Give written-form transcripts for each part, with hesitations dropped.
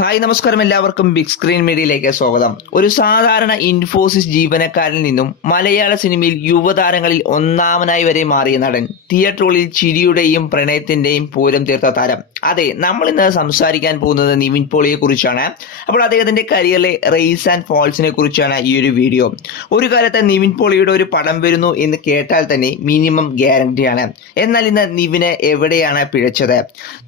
Hi നമസ്കാരം, എല്ലാവർക്കും big screen മീഡിയയിലേക്ക് സ്വാഗതം. ഒരു സാധാരണ ഇൻഫോസിസ് ജീവനക്കാരിൽ നിന്നും മലയാള സിനിമയിൽ യുവതാരങ്ങളിൽ ഒന്നാമനായി വരെ മാറിയ നടൻ, തിയേറ്ററുകളിൽ ചിരിയുടെയും പ്രണയത്തിന്റെയും പൂരം തീർത്ത താരം. അതെ, നമ്മൾ ഇന്ന് സംസാരിക്കാൻ പോകുന്നത് നിവിൻ പോളിയെ കുറിച്ചാണ്. അപ്പോൾ അദ്ദേഹത്തിന്റെ കരിയറിലെ റേസ് ആൻഡ് ഫോൾസിനെ കുറിച്ചാണ് ഈ ഒരു വീഡിയോ. ഒരു കാലത്ത് നിവിൻ പോളിയുടെ ഒരു പടം വരുന്നു എന്ന് കേട്ടാൽ തന്നെ മിനിമം ഗ്യാരണ്ടിയാണ്. എന്നാൽ ഇന്ന് നിവിന് എവിടെയാണ് പിഴച്ചത്?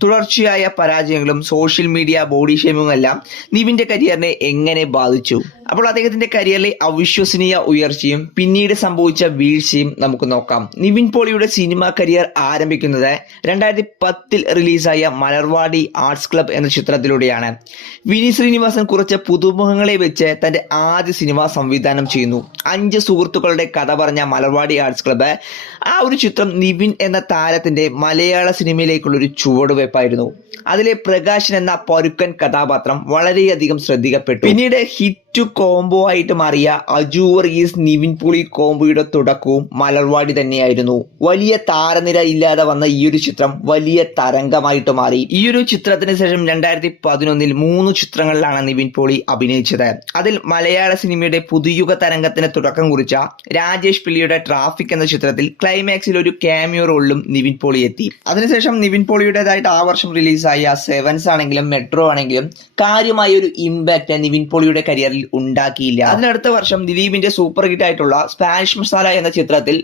തുടർച്ചയായ പരാജയങ്ങളും സോഷ്യൽ മീഡിയ ബോഡി ഷേമിങ്ങും എല്ലാം നിവിന്റെ കരിയറിനെ എങ്ങനെ ബാധിച്ചു? അപ്പോൾ അദ്ദേഹത്തിന്റെ കരിയറിലെ അവിശ്വസനീയ ഉയർച്ചയും പിന്നീട് സംഭവിച്ച വീഴ്ചയും നമുക്ക് നോക്കാം. നിവിൻ പോളിയുടെ സിനിമ കരിയർ ആരംഭിക്കുന്നത് 2010 റിലീസായ മലർവാടി ആർട്സ് ക്ലബ് എന്ന ചിത്രത്തിലൂടെയാണ്. വിനീത് ശ്രീനിവാസൻ കുറച്ച് പുതുമുഖങ്ങളെ വെച്ച് തന്റെ ആദ്യ സിനിമ സംവിധാനം ചെയ്യുന്നു. 5 സുഹൃത്തുക്കളുടെ കഥ പറഞ്ഞ മലർവാടി ആർട്സ് ക്ലബ്, ആ ഒരു ചിത്രം നിവിൻ എന്ന താരത്തിന്റെ മലയാള സിനിമയിലേക്കുള്ള ഒരു ചുവടുവയ്പായിരുന്നു. അതിലെ പ്രകാശൻ എന്ന പരുക്കൻ കഥാപാത്രം വളരെയധികം ശ്രദ്ധിക്കപ്പെട്ടു. പിന്നീട് ഹിറ്റ് കോംബോ ആയിട്ട് മാറിയ അജു വർഗീസ് നിവിൻ പോളി കോംബോയുടെ തുടക്കവും മലർവാടി തന്നെയായിരുന്നു. വലിയ താരനിര ഇല്ലാതെ വന്ന ഈ ഒരു ചിത്രം വലിയ തരംഗമായിട്ട് മാറി. ഈ ഒരു ചിത്രത്തിന് ശേഷം 2011 3 ചിത്രങ്ങളിലാണ് നിവിൻ പോളി അഭിനയിച്ചത്. അതിൽ മലയാള സിനിമയുടെ പുതുയുഗ തരംഗത്തിന് തുടക്കം കുറിച്ച രാജേഷ് പിള്ളിയുടെ ട്രാഫിക് എന്ന ചിത്രത്തിൽ ക്ലൈമാക്സിൽ ഒരു ക്യാമിയോ റോളിലും നിവിൻ പോളി എത്തി. അതിനുശേഷം നിവിൻ പോളിയുടേതായിട്ട് ആ വർഷം റിലീസായ സെവൻസ് ആണെങ്കിലും മെട്രോ ആണെങ്കിലും കാര്യമായ ഒരു ഇമ്പാക്ട് നിവിൻ പോളിയുടെ കരിയറിൽ ഉണ്ടാക്കിയില്ല. അതിനടുത്ത വർഷം ദിലീപിന്റെ സൂപ്പർ ഹിറ്റ് ആയിട്ടുള്ള സ്പാനിഷ് മസാല എന്ന ചിത്രത്തിൽ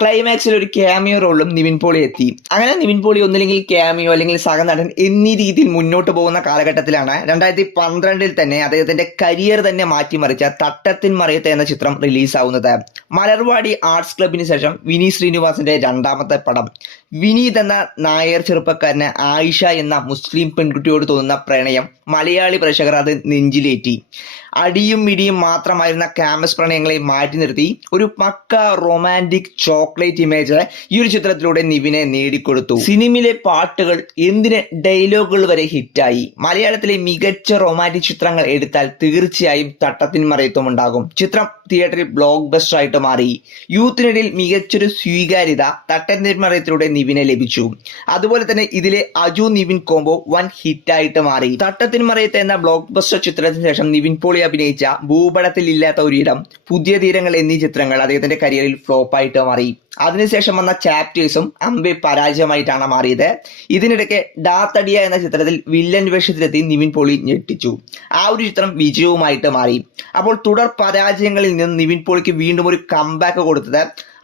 ക്ലൈമാക്സിൽ ഒരു ക്യാമിയോ റോളിലും നിവിൻ പോളി എത്തി. അങ്ങനെ നിവിൻ പോളി ഒന്നില്ലെങ്കിൽ ക്യാമിയോ അല്ലെങ്കിൽ സഹനടൻ എന്നീ രീതിയിൽ മുന്നോട്ട് പോകുന്ന കാലഘട്ടത്തിലാണ് 2012 തന്നെ അദ്ദേഹത്തിന്റെ കരിയർ തന്നെ മാറ്റിമറിച്ച തട്ടത്തിൻ മറയത്ത് എന്ന ചിത്രം റിലീസാവുന്നത്. മലർവാടി ആർട്സ് ക്ലബിന് ശേഷം വിനീത് ശ്രീനിവാസന്റെ രണ്ടാമത്തെ പടം. വിനീത് എന്ന നായർ ചെറുപ്പക്കാരന് ആയിഷ എന്ന മുസ്ലിം പെൺകുട്ടിയോട് തോന്നുന്ന പ്രണയം മലയാളി പ്രേക്ഷകർ അത് നെഞ്ചിലേറ്റി. അടിയും ഇടിയും മാത്രമായിരുന്ന ക്യാമ്പസ് പ്രണയങ്ങളെ മാറ്റി നിർത്തി ഒരു പക്ക റൊമാൻറ്റിക് ചോക്ലേറ്റ് ഇമേജ് ഈ ഒരു ചിത്രത്തിലൂടെ നിവിനെ നേടിക്കൊടുത്തു. സിനിമയിലെ പാട്ടുകൾ എന്തിന് ഡയലോഗുകൾ വരെ ഹിറ്റായി. മലയാളത്തിലെ മികച്ച റൊമാൻറ്റിക് ചിത്രങ്ങൾ എടുത്താൽ തീർച്ചയായും തട്ടത്തിൻ മറയത്തും ഉണ്ടാകും. ചിത്രം തിയേറ്ററിൽ ബ്ലോക്ക് ബസ്റ്റർ ആയിട്ട് മാറി. യൂത്തിനിടയിൽ മികച്ചൊരു സ്വീകാര്യത തട്ടത്തിൻ മറയത്തിലൂടെ നിവിനെ ലഭിച്ചു. അതുപോലെ തന്നെ ഇതിലെ അജു നിവിൻ കോംബോ വൻ ഹിറ്റായിട്ട് മാറി. തട്ടത്തിൻ മറയത്ത് എന്ന ബ്ലോക്ക് ബസ്റ്റർ ചിത്രത്തിന് ശേഷം നിവിൻ പോളി അഭിനയിച്ച ഭൂപടത്തിൽ ഇല്ലാത്ത ഒരിടം, പുതിയ തീരങ്ങൾ എന്നീ ചിത്രങ്ങൾ അദ്ദേഹത്തിന്റെ കരിയറിൽ ഫ്ലോപ്പായിട്ട് മാറി. അതിനുശേഷം വന്ന ചാപ്റ്റേഴ്സും അമ്പെ പരാജയമായിട്ടാണ് മാറിയത്. ഇതിനിടയ്ക്ക് ഡാത്തടിയ എന്ന ചിത്രത്തിൽ വില്ലൻ വേഷത്തിലെത്തി നിവിൻ പോളി ഞെട്ടിച്ചു. ആ ഒരു ചിത്രം വിജയവുമായിട്ട് മാറി. അപ്പോൾ തുടർ പരാജയങ്ങളിൽ നിന്ന് നിവിൻ പോളിക്ക് വീണ്ടും ഒരു കംബാക്ക് കൊടുത്തത്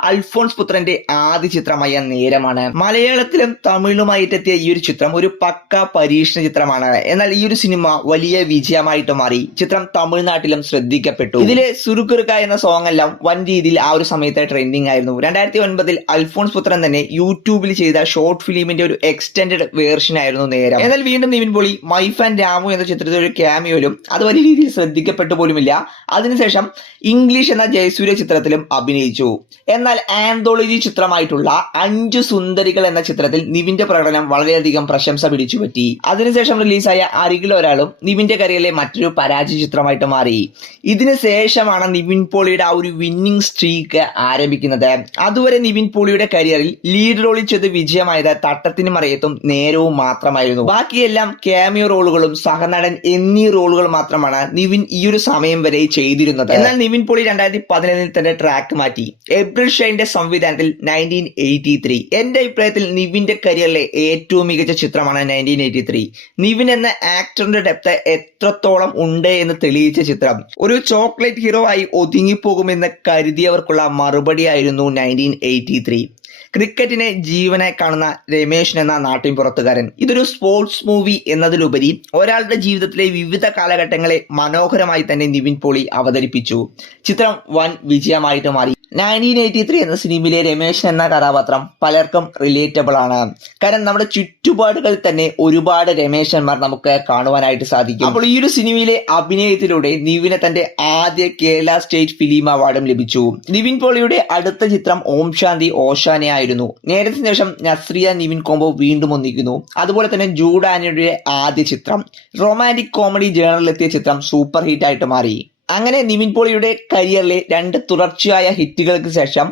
അൽഫോൺസ് പുത്രന്റെ ആദ്യ ചിത്രമായ നേരമാണ്. മലയാളത്തിലും തമിഴിലുമായിട്ടെത്തിയ ഈ ഒരു ചിത്രം ഒരു പക്ക പരീക്ഷണ ചിത്രമാണ്. എന്നാൽ ഈ ഒരു സിനിമ വലിയ വിജയമായിട്ട് മാറി. ചിത്രം തമിഴ്നാട്ടിലും ശ്രദ്ധിക്കപ്പെട്ടു. ഇതിലെ സുരുക്കുറുക്ക എന്ന സോങ് എല്ലാം വൻ രീതിയിൽ ആ ഒരു സമയത്ത് ട്രെൻഡിങ് ആയിരുന്നു. 2009 അൽഫോൺസ് പുത്രൻ തന്നെ യൂട്യൂബിൽ ചെയ്ത ഷോർട്ട് ഫിലിമിന്റെ ഒരു എക്സ്റ്റൻഡഡ് വേർഷൻ ആയിരുന്നു നേരം. എന്നാൽ വീണ്ടും നിവിൻ പോളി മൈ ഫാൻ രാമു എന്ന ചിത്രത്തിൽ ഒരു ക്യാമിയോയിലും അത് വലിയ രീതിയിൽ ശ്രദ്ധിക്കപ്പെട്ടു പോലുമില്ല. അതിനുശേഷം ഇംഗ്ലീഷ് എന്ന ജയസൂര്യ ചിത്രത്തിലും അഭിനയിച്ചു. എന്നാൽ ആന്തോളജി ചിത്രമായിട്ടുള്ള 5 സുന്ദരികൾ എന്ന ചിത്രത്തിൽ നിവിന്റെ പ്രകടനം വളരെയധികം പ്രശംസ പിടിച്ചുപറ്റി. അതിനുശേഷം റിലീസായ അരികിൽ ഒരാളും നിവിന്റെ കരിയറിലെ മറ്റൊരു പരാജയ ചിത്രമായിട്ട് മാറി. ഇതിനു ശേഷമാണ് നിവിൻ പോളിയുടെ ആ ഒരു വിന്നിംഗ് സ്ട്രീക്ക് ആരംഭിക്കുന്നത്. അതുവരെ നിവിൻ പോളിയുടെ കരിയറിൽ ലീഡ് റോളിൽ ചെയ്ത് വിജയമായത് തട്ടത്തിന് മറയത്തും നേരവും മാത്രമായിരുന്നു. ബാക്കിയെല്ലാം ക്യാമിയോ റോളുകളും സഹനടൻ എന്നീ റോളുകൾ മാത്രമാണ് നിവിൻ ഈ ഒരു സമയം വരെ ചെയ്തിരുന്നത്. എന്നാൽ നിവിൻ പോളി 2017 തന്റെ ട്രാക്ക് മാറ്റി. എബ്രിൽ ഷൈന്റെ സംവിധാനത്തിൽ 1983. എന്റെ അഭിപ്രായത്തിൽ നിവിന്റെ കരിയറിലെ ഏറ്റവും മികച്ച ചിത്രമാണ് 1983. നിവിൻ എന്ന ആക്ടറിന്റെ ഡെപ്ത് എത്രത്തോളം ഉണ്ട് എന്ന് തെളിയിച്ച ചിത്രം. ഒരു ചോക്ലേറ്റ് ഹീറോ ആയി ഒതുങ്ങിപ്പോകുമെന്ന് കരുതിയവർക്കുള്ള മറുപടിയായിരുന്നു 1983. ക്രിക്കറ്റിനെ ജീവനായി കാണുന്ന രമേശൻ എന്ന നാട്ടിൻ പുറത്തുകാരൻ. ഇതൊരു സ്പോർട്സ് മൂവി എന്നതിലുപരി ഒരാളുടെ ജീവിതത്തിലെ വിവിധ കാലഘട്ടങ്ങളെ മനോഹരമായി തന്നെ നിവിൻ പോളി അവതരിപ്പിച്ചു. ചിത്രം വൻ വിജയമായിട്ട് മാറി. 1983 എന്ന സിനിമയിലെ രമേശൻ എന്ന കഥാപാത്രം പലർക്കും റിലേറ്റബിൾ ആണ്. കാരണം നമ്മുടെ ചുറ്റുപാടുകളിൽ തന്നെ ഒരുപാട് രമേശന്മാർ നമുക്ക് കാണുവാനായിട്ട് സാധിക്കും. അപ്പോൾ ഈ ഒരു സിനിമയിലെ അഭിനയത്തിലൂടെ നിവിന് തന്റെ ആദ്യ കേരള സ്റ്റേറ്റ് ഫിലിം അവാർഡും ലഭിച്ചു. നിവിൻ പോളിയുടെ അടുത്ത ചിത്രം ഓം ശാന്തി ഓശാനയായിരുന്നു. നേരത്തിന് ശേഷം നസ്രിയ നിവിൻ കോംബോ വീണ്ടും ഒന്നിക്കുന്നു. അതുപോലെ തന്നെ ജൂഡ് ആന്റണിയുടെ ആദ്യ ചിത്രം റൊമാൻറ്റിക് കോമഡി ജേണറിലെത്തിയ ചിത്രം സൂപ്പർ ഹിറ്റ് ആയിട്ട് മാറി. അങ്ങനെ നിവിൻ പോളിയുടെ കരിയറിലെ 2 തുടർച്ചയായ ഹിറ്റുകൾക്ക് ശേഷം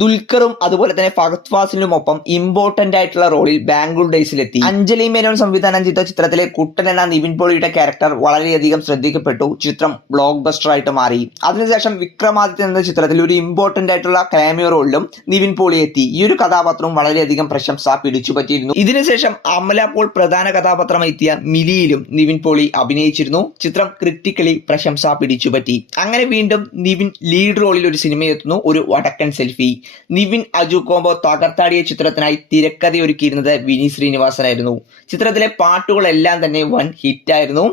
ദുൽഖറും അതുപോലെ തന്നെ ഫഹദ് ഫാസിലിനുമൊപ്പം ഇമ്പോർട്ടന്റ് ആയിട്ടുള്ള റോളിൽ ബാംഗ്ലൂർ ഡേയ്സിലെത്തി. അഞ്ജലി മേനോൻ സംവിധാനം ചെയ്ത ചിത്രത്തിലെ കുട്ടൻ എന്ന നിവിൻ പോളിയുടെ ക്യാരക്ടർ വളരെയധികം ശ്രദ്ധിക്കപ്പെട്ടു. ചിത്രം ബ്ലോക്ക് ബസ്റ്റർ ആയിട്ട് മാറി. അതിനുശേഷം വിക്രമാദിത്യൻ എന്ന ചിത്രത്തിൽ ഒരു ഇമ്പോർട്ടന്റ് ആയിട്ടുള്ള കാമിയോ റോളിലും നിവിൻ പോളി എത്തി. ഈ ഒരു കഥാപാത്രവും വളരെയധികം പ്രശംസ പിടിച്ചുപറ്റിയിരുന്നു. ഇതിനുശേഷം അമല പോൾ പ്രധാന കഥാപാത്രമായി എത്തിയ മിലിയിലും നിവിൻ പോളി അഭിനയിച്ചിരുന്നു. ചിത്രം ക്രിട്ടിക്കലി പ്രശംസ പിടിച്ചുപറ്റി. അങ്ങനെ വീണ്ടും നിവിൻ ലീഡ് റോളിൽ ഒരു സിനിമയെത്തുന്നു, ഒരു വടക്കൻ സെൽഫി. നിവിൻ അജു കോംബോ തകർത്താടിയ ചിത്രത്തിനായി തിരക്കഥയൊരുക്കിയിരുന്നത് വിനീത് ശ്രീനിവാസനായിരുന്നു. ചിത്രത്തിലെ പാട്ടുകളെല്ലാം തന്നെ വൻ ഹിറ്റായിരുന്നു.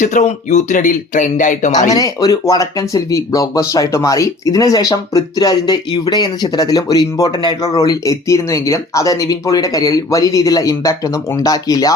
ചിത്രവും യൂത്തിനിടയിൽ ട്രെൻഡായിട്ട് മാറി. അങ്ങനെ ഒരു വടക്കൻ സെൽഫി ബ്ലോക്ക് ബസ്റ്റർ ആയിട്ട് മാറി. ഇതിനുശേഷം പൃഥ്വിരാജിന്റെ ഇവിടെ എന്ന ചിത്രത്തിലും ഒരു ഇമ്പോർട്ടന്റ് ആയിട്ടുള്ള റോളിൽ എത്തിയിരുന്നുവെങ്കിലും അത് നിവിൻ പോളിയുടെ കരിയറിൽ വലിയ രീതിയിലുള്ള ഇമ്പാക്ട് ഒന്നും ഉണ്ടാക്കിയില്ല.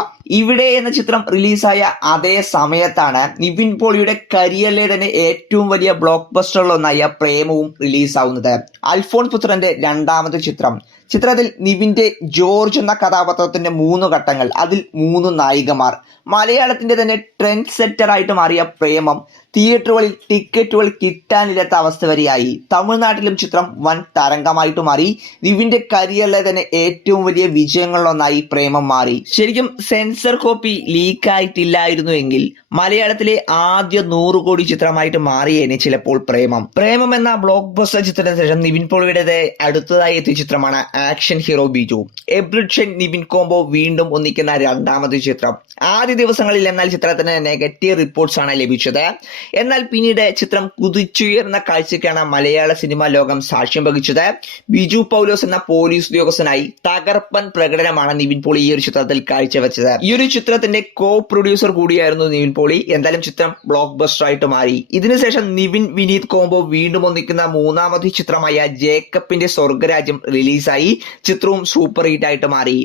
ഇവിടെ എന്ന ചിത്രം റിലീസായ അതേ സമയത്താണ് നിവിൻ പോളിയുടെ കരിയറിലെ തന്നെ ഏറ്റവും വലിയ ബ്ലോക്ക് ബസ്റ്ററുകളൊന്നായ പ്രേമവും റിലീസാവുന്നത്. അൽഫോൺസ് പുത്രന്റെ രണ്ടാമത്തെ ചിത്രം. ചിത്രത്തിൽ നിവിന്റെ ജോർജ് എന്ന കഥാപാത്രത്തിന്റെ 3 ഘട്ടങ്ങൾ, അതിൽ 3 നായികമാർ. മലയാളത്തിന്റെ തന്നെ ട്രെൻഡ് സെറ്റർ ആയിട്ട് മാറിയ പ്രേമം തിയേറ്ററുകളിൽ ടിക്കറ്റുകൾ കിട്ടാനില്ലാത്ത അവസ്ഥ വരെയായി. തമിഴ്നാട്ടിലും ചിത്രം വൻ തരംഗമായിട്ട് മാറി. നിവിന്റെ കരിയറിലെ തന്നെ ഏറ്റവും വലിയ വിജയങ്ങളിലൊന്നായി പ്രേമം മാറി. ശരിക്കും സെൻസർ കോപ്പി ലീക്കായിട്ടില്ലായിരുന്നു എങ്കിൽ മലയാളത്തിലെ ആദ്യ 100 കോടി ചിത്രമായിട്ട് മാറിയേനെ ചിലപ്പോൾ പ്രേമം. പ്രേമം എന്ന ബ്ലോക്ക് ബസ്റ്റർ ചിത്രത്തിന് ശേഷം നിവിൻ പോളിയുടെ അടുത്തതായി എത്തിയ ചിത്രമാണ് ആക്ഷൻ ഹീറോ ബിജു. എബ്രിഷൻ നിവിൻ കോംബോ വീണ്ടും ഒന്നിക്കുന്ന രണ്ടാമത്തെ ചിത്രം. ആദ്യ ദിവസങ്ങളിൽ എന്നാൽ ചിത്രത്തിന് നെഗറ്റീവ് റിപ്പോർട്ട്സ് ആണ് ലഭിച്ചത്. എന്നാൽ പിന്നീട് ചിത്രം കുതിച്ചുയർന്ന കാഴ്ചയ്ക്കാണ് മലയാള സിനിമാ ലോകം സാക്ഷ്യം വഹിച്ചത്. ബിജു പൗലോസ് എന്ന പോലീസ് ഉദ്യോഗസ്ഥനായി തകർപ്പൻ പ്രകടനമാണ് നിവിൻ പോളി ഈ ഒരു ചിത്രത്തിൽ കാഴ്ചവെച്ചത്. ഈ ഒരു ചിത്രത്തിന്റെ കോ പ്രൊഡ്യൂസർ കൂടിയായിരുന്നു നിവിൻ പോളി. എന്തായാലും ചിത്രം ബ്ലോക്ക് ബസ്റ്റർ ആയിട്ട് മാറി. ഇതിനുശേഷം നിവിൻ വിനീത് കോംബോ വീണ്ടും ഒന്നിക്കുന്ന മൂന്നാമത്തെ ചിത്രമായ ജേക്കബിന്റെ സ്വർഗരാജ്യം റിലീസായി. ചിത്രവും സൂപ്പർ ഹിറ്റ് ആയിട്ട് മാറി.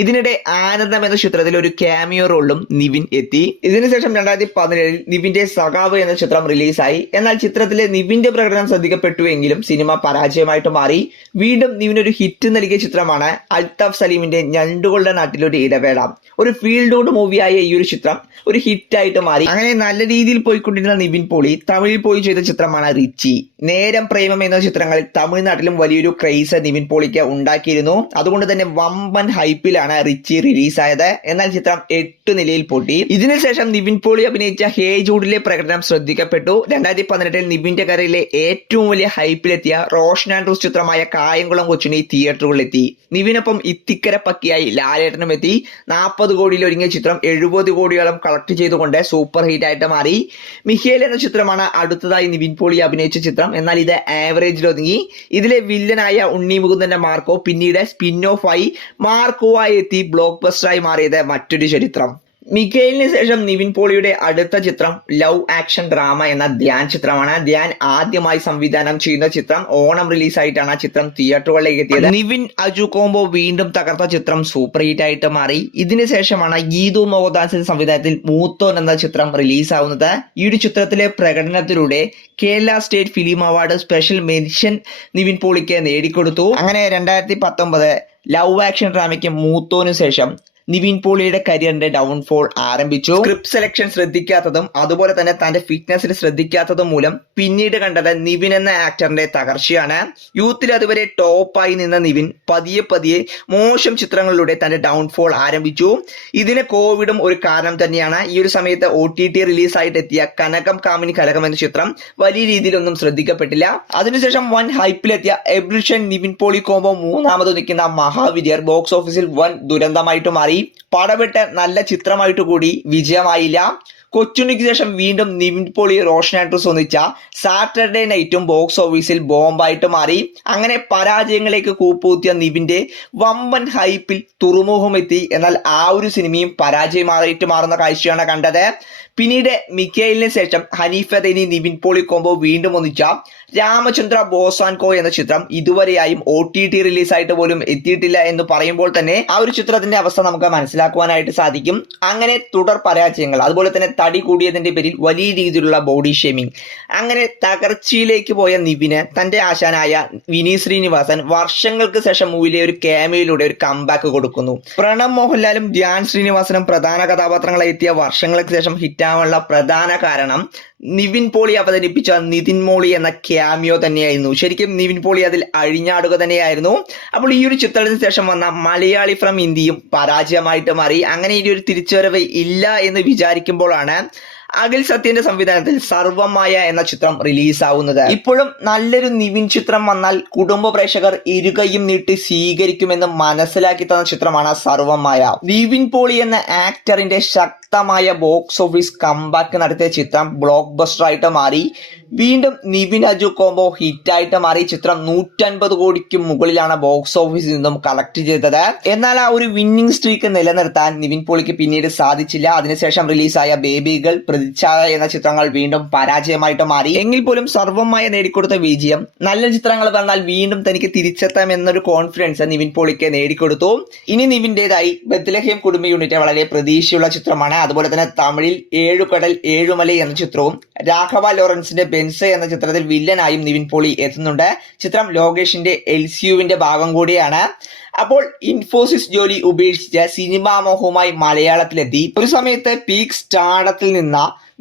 ഇതിനിടെ ആനന്ദം എന്ന ചിത്രത്തിൽ ഒരു ക്യാമിയോ റോളിലും നിവിൻ എത്തി. ഇതിനുശേഷം 2017 നിവിന്റെ സഖാവ് എന്ന ചിത്രം റിലീസായി. എന്നാൽ ചിത്രത്തിലെ നിവിന്റെ പ്രകടനം ശ്രദ്ധിക്കപ്പെട്ടു എങ്കിലും സിനിമ പരാജയമായിട്ട് മാറി. വീണ്ടും നിവിനൊരു ഹിറ്റ് നൽകിയ ചിത്രമാണ് അൽത്താഫ് സലീമിന്റെ ഞണ്ടുകളുടെ നാട്ടിലൊരു ഇടവേള. ഒരു ഫീൽഡ് ഔട്ട് മൂവിയായ ഈ ഒരു ചിത്രം ഒരു ഹിറ്റായിട്ട് മാറി. അങ്ങനെ നല്ല രീതിയിൽ പോയിക്കൊണ്ടിരുന്ന നിവിൻ പോളി തമിഴിൽ പോയി ചെയ്ത ചിത്രമാണ് റിച്ചി. നേരം പ്രേമം എന്ന ചിത്രങ്ങളിൽ തമിഴ്നാട്ടിലും വലിയൊരു ക്രൈസ് നിവിൻ പോളിക്ക് ഉണ്ടാക്കിയിരുന്നു. അതുകൊണ്ട് തന്നെ വമ്പൻ ഹൈപ്പിലാണ് റിച്ചി റിലീസായത്. എന്നാൽ ചിത്രം 8 നിലയിൽ പൊട്ടി. ഇതിനുശേഷം നിവിൻ പോളി അഭിനയിച്ച ഹേ ജൂഡിലെ പ്രകടനം ശ്രദ്ധിക്കപ്പെട്ടു. 2018 നിവിന്റെ കരിയറിലെ ഏറ്റവും വലിയ ഹൈപ്പിലെത്തിയ റോഷൻ ആൻഡ്രൂസ് ചിത്രമായ കായംകുളം കൊച്ചിനെ തിയേറ്ററുകളിലെത്തി. നിവിനൊപ്പം ഇത്തിക്കര പക്കിയായി ലാലേട്ടനും എത്തി. 40 കോടിയിൽ ഒരുങ്ങിയ ചിത്രം 70 കോടിയോളം കളക്ട് ചെയ്തുകൊണ്ട് സൂപ്പർ ഹിറ്റ് ആയിട്ട് മാറി. മിഹേൽ എന്ന ചിത്രമാണ് അടുത്തതായി നിവിൻ പോളി അഭിനയിച്ച ചിത്രം. എന്നാൽ ഇത് ആവറേജിൽ ഒതുങ്ങി. ഇതിലെ വില്ലനായ ഉണ്ണി മുകുന്ദന്റെ മാർക്കോ പിന്നീട് സ്പിൻ ഓഫ് ആയി മാർക്കോ ആയി എത്തി ബ്ലോക്ക് ബസ്റ്ററായി മാറിയത് മറ്റൊരു ചരിത്രം. മിഖേലിന് ശേഷം നിവിൻ പോളിയുടെ അടുത്ത ചിത്രം ലവ് ആക്ഷൻ ഡ്രാമ എന്ന ധ്യാൻ ചിത്രമാണ്. ധ്യാൻ ആദ്യമായി സംവിധാനം ചെയ്യുന്ന ചിത്രം. ഓണം റിലീസായിട്ടാണ് ചിത്രം തിയേറ്ററുകളിലേക്ക് എത്തിയത്. നിവിൻ അജു കോംബോ വീണ്ടും തകർത്ത ചിത്രം സൂപ്പർ ഹിറ്റ് ആയിട്ട് മാറി. ഇതിനുശേഷമാണ് ഗീതു മോഹൻദാസിന്റെ സംവിധാനത്തിൽ മൂത്തോൻ എന്ന ചിത്രം റിലീസാവുന്നത്. ഈ ഒരു ചിത്രത്തിലെ പ്രകടനത്തിലൂടെ Kerala state film award special mention Nivin പോളിക്ക് നേടിക്കൊടുത്തു. അങ്ങനെ 2019 ലവ് ആക്ഷൻ ഡ്രാമയ്ക്ക് മൂത്തോന് ശേഷം നിവിൻ പോളിയുടെ കരിയറിന്റെ ഡൗൺഫോൾ ആരംഭിച്ചു. സ്ക്രിപ്റ്റ് സെലക്ഷൻ ശ്രദ്ധിക്കാത്തതും അതുപോലെ തന്നെ തന്റെ ഫിറ്റ്നസിൽ ശ്രദ്ധിക്കാത്തതും മൂലം പിന്നീട് കണ്ടത് നിവിൻ എന്ന ആക്ടറിന്റെ തകർച്ചയാണ്. യൂത്തിൽ അതുവരെ ടോപ്പായി നിന്ന നിവിൻ പതിയെ മോശം ചിത്രങ്ങളിലൂടെ തന്റെ ഡൗൺഫോൾ ആരംഭിച്ചു. ഇതിന് കോവിഡും ഒരു കാരണം തന്നെയാണ്. ഈ ഒരു സമയത്ത് OTT റിലീസായിട്ട് എത്തിയ കനകം കാമിനി കലകം എന്ന ചിത്രം വലിയ രീതിയിലൊന്നും ശ്രദ്ധിക്കപ്പെട്ടില്ല. അതിനുശേഷം വൻ ഹൈപ്പിലെത്തിയ എബ്രിഷൻ നിവിൻ പോളി കോംബോ മൂന്നാമത് നിൽക്കുന്ന മഹാവിദ്യർ ബോക്സ് ഓഫീസിൽ വൻ ദുരന്തമായിട്ട് മാറി. പടവിട്ട് നല്ല ചിത്രമായിട്ട് കൂടി വിജയമായില്ല. കൊച്ചുണ്ണിക്ക് ശേഷം വീണ്ടും നിവിൻ പോളി റോഷൻ ആൻഡ്രൂസ് ഒന്നിച്ച സാറ്റർഡേ നൈറ്റും ബോക്സ് ഓഫീസിൽ ബോംബായിട്ട് മാറി. അങ്ങനെ പരാജയങ്ങളിലേക്ക് കൂപ്പുകുത്തിയ നിവിന്റെ വമ്പൻ ഹൈപ്പിൽ തുറമുഖം എത്തി. എന്നാൽ ആ ഒരു സിനിമയും പരാജയമായിട്ട് മാറുന്ന കാഴ്ചയാണ് കണ്ടത്. പിന്നീട് മിഖേലിന് ശേഷം ഹനീഫ ദൈനി നിവിൻ പോളി കോംബോ വീണ്ടും ഒന്നിച്ച രാമചന്ദ്ര ബോസാൻകോ എന്ന ചിത്രം ഇതുവരെയായും OTT റിലീസായിട്ട് പോലും എത്തിയിട്ടില്ല എന്ന് പറയുമ്പോൾ തന്നെ ആ ഒരു ചിത്രത്തിന്റെ അവസ്ഥ നമുക്ക് മനസ്സിലാക്കുവാനായിട്ട് സാധിക്കും. അങ്ങനെ തുടർ പരാജയങ്ങൾ, അതുപോലെ തന്നെ തടി കൂടിയതിന്റെ പേരിൽ വലിയ രീതിയിലുള്ള ബോഡി ഷേമിംഗ്, അങ്ങനെ തകർച്ചയിലേക്ക് പോയ നിവിന് തന്റെ ആശാനായ വിനീത് ശ്രീനിവാസൻ വർഷങ്ങൾക്ക് ശേഷം മൂവിലെ ഒരു ക്യാമിയോയിലൂടെ ഒരു കംബാക്ക് കൊടുക്കുന്നു. പ്രണവ് മോഹൻലാലും ധ്യാൻ ശ്രീനിവാസനും പ്രധാന കഥാപാത്രങ്ങളായി എത്തിയ വർഷങ്ങൾക്ക് ശേഷം ഹിറ്റ് പറയാനുള്ള പ്രധാന കാരണം നിവിൻ പോളി അവതരിപ്പിച്ച നിതിൻ മോളി എന്ന ക്യാമിയോ തന്നെയായിരുന്നു. ശരിക്കും നിവിൻ പോളി അതിൽ അഴിഞ്ഞാടുക തന്നെയായിരുന്നു. അപ്പോൾ ഈ ഒരു ചിത്രത്തിന് ശേഷം വന്ന മലയാളി ഫ്രം ഇന്ത്യയും പരാജയമായിട്ട് മാറി. അങ്ങനെ ഇനി ഒരു തിരിച്ചുവരവ് ഇല്ല എന്ന് വിചാരിക്കുമ്പോഴാണ് അഖിൽ സത്യന്റെ സംവിധാനത്തിൽ സർവമായ എന്ന ചിത്രം റിലീസാവുന്നത്. ഇപ്പോഴും നല്ലൊരു നിവിൻ ചിത്രം വന്നാൽ കുടുംബ പ്രേക്ഷകർ ഇരുകയും നീട്ടി സ്വീകരിക്കുമെന്ന് മനസ്സിലാക്കി തന്ന ചിത്രമാണ് സർവമായ. നിവിൻ പോളി എന്ന ആക്ടറിന്റെ ശക്തമായ ബോക്സ് ഓഫീസ് കംബാക്ക് നടത്തിയ ചിത്രം ബ്ലോക്ക് ബസ്റ്റർ ആയിട്ട് മാറി. വീണ്ടും നിവിൻ അജു കോംബോ ഹിറ്റായിട്ട് മാറി. ചിത്രം 150 കോടിക്ക് മുകളിലാണ് ബോക്സ് ഓഫീസിൽ നിന്നും കളക്ട് ചെയ്തത്. എന്നാൽ ആ ഒരു വിന്നിംഗ് സ്ട്രീക്ക് നിലനിർത്താൻ നിവിൻ പോളിക്ക് പിന്നീട് സാധിച്ചില്ല. അതിനുശേഷം റിലീസായ ബേബികൾ, പ്രതിച്ഛായ എന്ന ചിത്രങ്ങൾ വീണ്ടും പരാജയമായിട്ട് മാറി. എങ്കിൽ പോലും സർവമായ നേടിക്കൊടുത്ത വിജയം നല്ല ചിത്രങ്ങൾ വന്നാൽ വീണ്ടും തനിക്ക് തിരിച്ചെത്താം എന്നൊരു കോൺഫിഡൻസ് നിവിൻ പോളിക്ക് നേടിക്കൊടുത്തു. ഇനി നിവിൻ്റെതായി ബത്ലഹേം കുടുംബ യൂണിറ്റ് വളരെ പ്രതീക്ഷയുള്ള ചിത്രമാണ്. അതുപോലെ തന്നെ തമിഴിൽ ഏഴുകടൽ ഏഴുമല എന്ന ചിത്രവും, രാഘവ ലോറൻസിന്റെ ബെൻസ് എന്ന ചിത്രത്തിൽ വില്ലനായും നിവിൻ പോളി എത്തുന്നുണ്ട്. ചിത്രം ലോകേഷിന്റെ LCUവിന്റെ ഭാഗം കൂടിയാണ്. അപ്പോൾ ഇൻഫോസിസ് ജോലി ഉപേക്ഷിച്ച് സിനിമാ മോഹവുമായി മലയാളത്തിലെത്തി. ഒരു സമയത്ത് പീക്ക് സ്റ്റാർഡത്തിൽ നിന്ന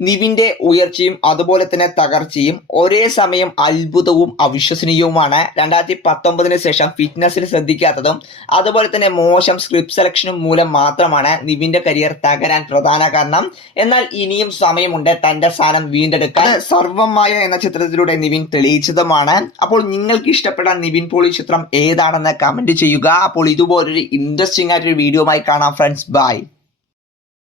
നിവിന്റെ ഉയർച്ചയും അതുപോലെ തന്നെ തകർച്ചയും ഒരേ സമയം അത്ഭുതവും അവിശ്വസനീയവുമാണ്. 2019 ശേഷം ഫിറ്റ്നസിൽ ശ്രദ്ധിക്കാത്തതും അതുപോലെ തന്നെ മോശം സ്ക്രിപ്റ്റ് സെലക്ഷനും മൂലം മാത്രമാണ് നിവിന്റെ കരിയർ തകരാൻ പ്രധാന കാരണം. എന്നാൽ ഇനിയും സമയമുണ്ട് തന്റെ സ്ഥാനം വീണ്ടെടുക്കാൻ. സർവമായ എന്ന ചിത്രത്തിലൂടെ നിവിൻ തെളിയിച്ചതുമാണ്. അപ്പോൾ നിങ്ങൾക്ക് ഇഷ്ടപ്പെട്ട നിവിൻ പോളി ചിത്രം ഏതാണെന്ന് കമന്റ് ചെയ്യുക. അപ്പോൾ ഇതുപോലൊരു ഇൻട്രസ്റ്റിംഗ് ആയിട്ടൊരു വീഡിയോമായി കാണാം ഫ്രണ്ട്സ്. ബൈ.